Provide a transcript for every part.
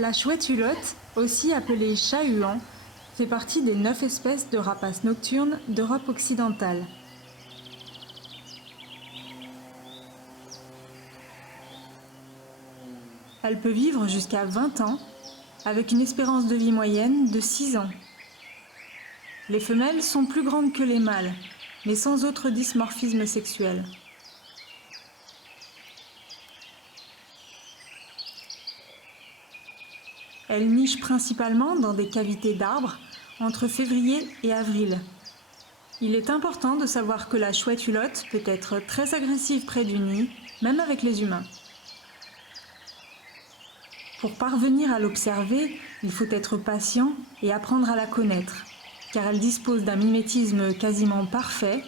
La chouette-hulotte, aussi appelée chat-huant, fait partie des 9 espèces de rapaces nocturnes d'Europe occidentale. Elle peut vivre jusqu'à 20 ans, avec une espérance de vie moyenne de 6 ans. Les femelles sont plus grandes que les mâles, mais sans autre dimorphisme sexuel. Elle niche principalement dans des cavités d'arbres entre février et avril. Il est important de savoir que la chouette-hulotte peut être très agressive près du nid, même avec les humains. Pour parvenir à l'observer, il faut être patient et apprendre à la connaître, car elle dispose d'un mimétisme quasiment parfait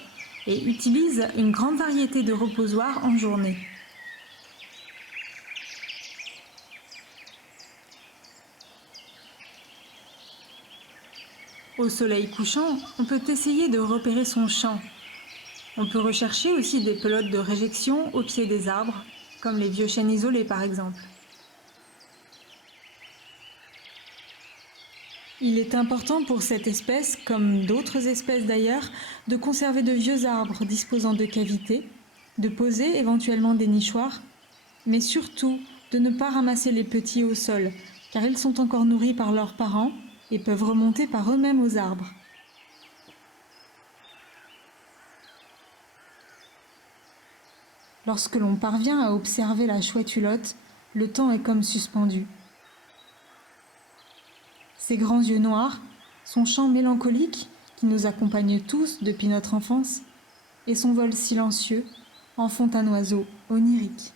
et utilise une grande variété de reposoirs en journée. Au soleil couchant, on peut essayer de repérer son chant. On peut rechercher aussi des pelotes de réjection au pied des arbres, comme les vieux chênes isolés par exemple. Il est important pour cette espèce, comme d'autres espèces d'ailleurs, de conserver de vieux arbres disposant de cavités, de poser éventuellement des nichoirs, mais surtout de ne pas ramasser les petits au sol, car ils sont encore nourris par leurs parents et peuvent remonter par eux-mêmes aux arbres. Lorsque l'on parvient à observer la chouette-hulotte, le temps est comme suspendu. Ses grands yeux noirs, son chant mélancolique qui nous accompagne tous depuis notre enfance, et son vol silencieux en font un oiseau onirique.